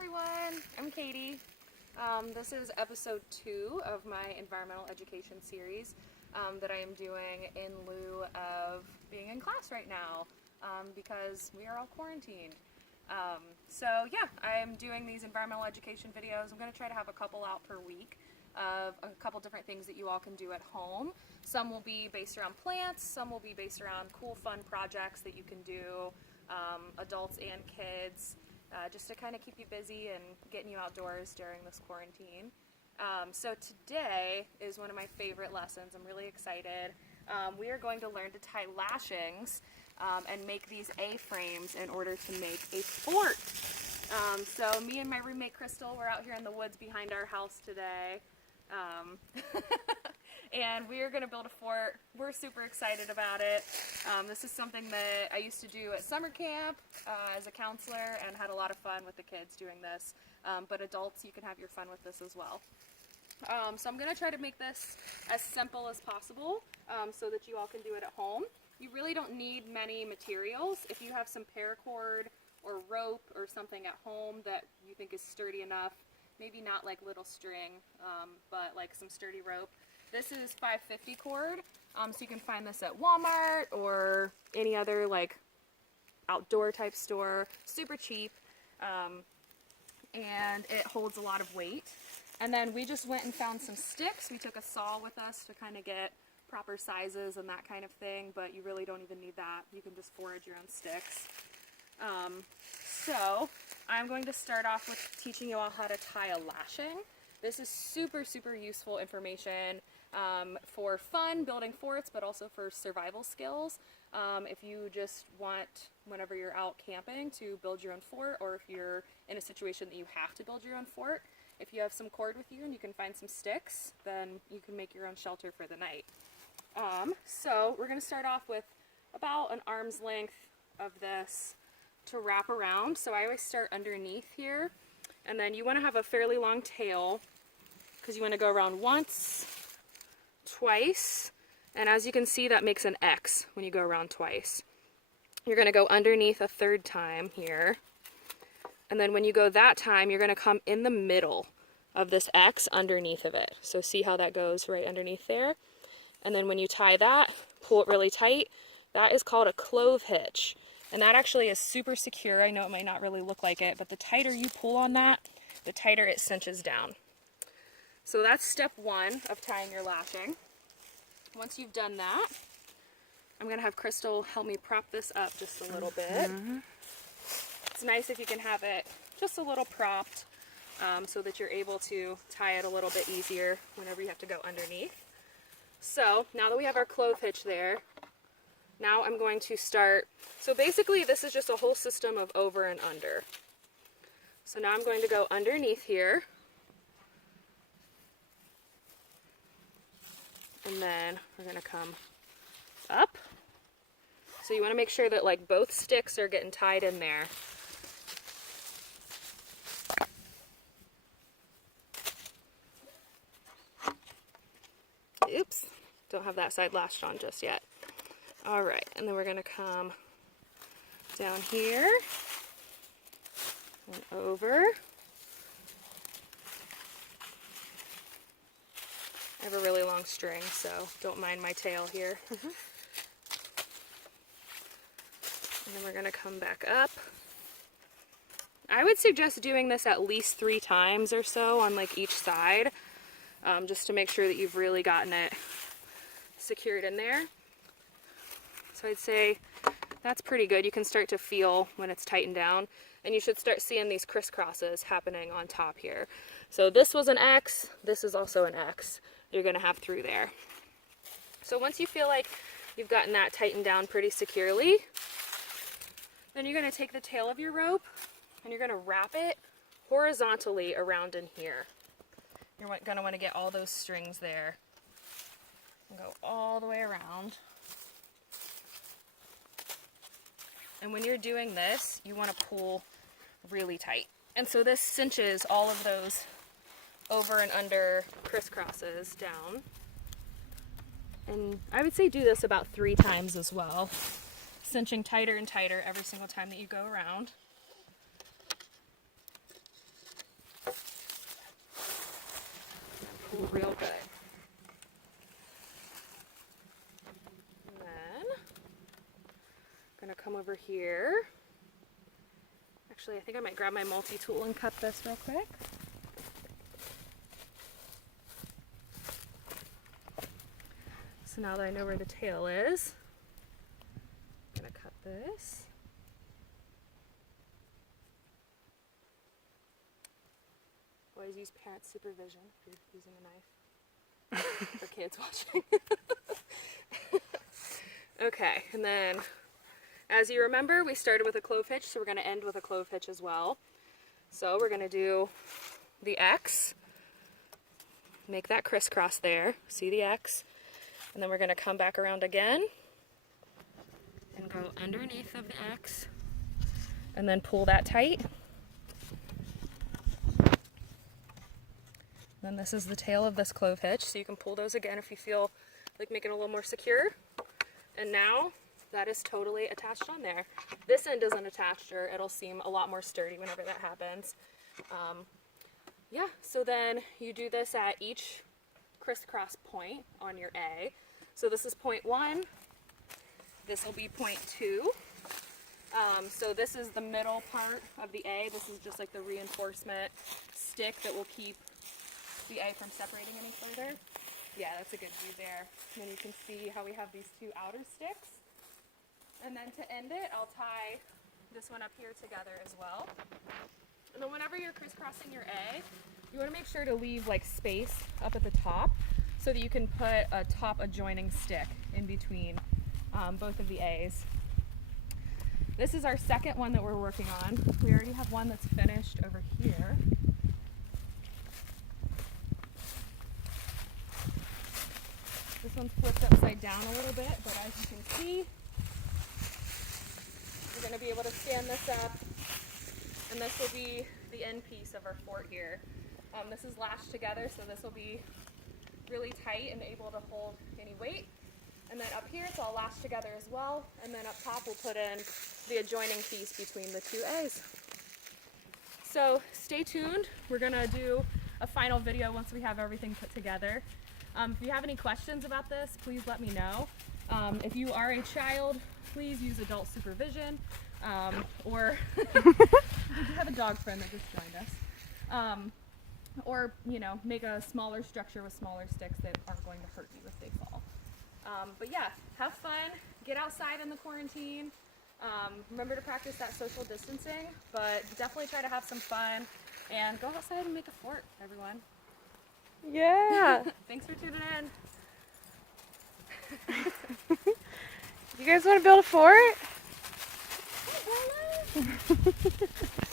everyone, I'm Katie. This is episode 2 of my environmental education series that I am doing in lieu of being in class right now because we are all quarantined. So yeah, I'm doing these environmental education videos. I'm going to try to have a couple out per week of a couple different things that you all can do at home. Some will be based around plants, some will be based around cool fun projects that you can do, adults and kids. Just to kind of keep you busy and getting you outdoors during this quarantine. So today is one of my favorite lessons. I'm really excited. We are going to learn to tie lashings and make these A-frames in order to make a fort. So me and my roommate Crystal, we're out here in the woods behind our house today. And we are going to build a fort. We're super excited about it. This is something that I used to do at summer camp as a counselor and had a lot of fun with the kids doing this. But adults, you can have your fun with this as well. So I'm going to try to make this as simple as possible so that you all can do it at home. You really don't need many materials. If you have some paracord or rope or something at home that you think is sturdy enough, maybe not like little string, but like some sturdy rope. This is 550 cord, so you can find this at Walmart or any other like outdoor type store. Super cheap, and it holds a lot of weight. And then we just went and found some sticks. We took a saw with us to kind of get proper sizes and that kind of thing, but you really don't even need that. You can just forage your own sticks. So I'm going to start off with teaching you all how to tie a lashing. This is super, super useful information for fun, building forts, but also for survival skills. If you just want, whenever you're out camping, to build your own fort, or if you're in a situation that you have to build your own fort, if you have some cord with you and you can find some sticks, then you can make your own shelter for the night. So we're going to start off with about an arm's length of this to wrap around. So I always start underneath here, and then you want to have a fairly long tail because you want to go around once, twice, and as you can see, that makes an X when you go around twice. You're going to go underneath a third time here, and then when you go that time, you're going to come in the middle of this X underneath of it. So see how that goes right underneath there? And then when you tie that, pull it really tight. That is called a clove hitch. And that actually is super secure. I know it might not really look like it, but the tighter you pull on that, the tighter it cinches down. So that's step 1 of tying your lashing. Once you've done that, I'm going to have Crystal help me prop this up just a little bit. It's nice if you can have it just a little propped so that you're able to tie it a little bit easier whenever you have to go underneath. So now that we have our clove hitch there, now I'm going to start, so basically this is just a whole system of over and under. So now I'm going to go underneath here, and then we're going to come up. So you want to make sure that like both sticks are getting tied in there. Oops, don't have that side lashed on just yet. All right, and then we're going to come down here and over. I have a really long string, so don't mind my tail here. And then we're going to come back up. I would suggest doing this at least 3 times or so on like each side, just to make sure that you've really gotten it secured in there. So I'd say that's pretty good. You can start to feel when it's tightened down, and you should start seeing these crisscrosses happening on top here. So this was an X, this is also an X you're going to have through there. So once you feel like you've gotten that tightened down pretty securely, then you're going to take the tail of your rope and you're going to wrap it horizontally around in here. You're going to want to get all those strings there and go all the way around. And when you're doing this, you want to pull really tight. And so this cinches all of those over and under crisscrosses down. And I would say do this about 3 times as well, cinching tighter and tighter every single time that you go around. pull real good. And then I'm gonna come over here. Actually, I think I might grab my multi-tool and cut this real quick. So now that I know where the tail is, I'm gonna cut this. Always use parent supervision if you're using a knife for kids watching. Okay, and then as you remember, we started with a clove hitch, so we're going to end with a clove hitch as well. So we're going to do the X, make that crisscross there, see the X, and then we're going to come back around again and go underneath of the X and then pull that tight. Then this is the tail of this clove hitch, so you can pull those again if you feel like making it a little more secure. And now that is totally attached on there. This end isn't attached, or it'll seem a lot more sturdy whenever that happens. Yeah, so then you do this at each crisscross point on your A. So this is point 1, this will be point 2. So this is the middle part of the A. This is just like the reinforcement stick that will keep the A from separating any further. Yeah, that's a good view there. And then you can see how we have these two outer sticks. And then to end it, I'll tie this one up here together as well. And then whenever you're crisscrossing your A, you want to make sure to leave like space up at the top so that you can put a top adjoining stick in between both of the A's. This is our second one that we're working on. We already have one that's finished over here. This one's flipped upside down a little bit, but as you can see, we're going to be able to stand this up, and this will be the end piece of our fort here. This is lashed together, so this will be really tight and able to hold any weight. And then up here, it's all lashed together as well, and then up top we'll put in the adjoining piece between the two A's. So stay tuned. We're going to do a final video once we have everything put together. If you have any questions about this, please let me know. If you are a child, please use adult supervision, or we have a dog friend that just joined us. Or, you know, make a smaller structure with smaller sticks that aren't going to hurt you if they fall. But yeah, have fun, get outside in the quarantine. Remember to practice that social distancing, but definitely try to have some fun and go outside and make a fort, everyone. Yeah. Thanks for tuning in. You guys want to build a fort? Hey, Bella.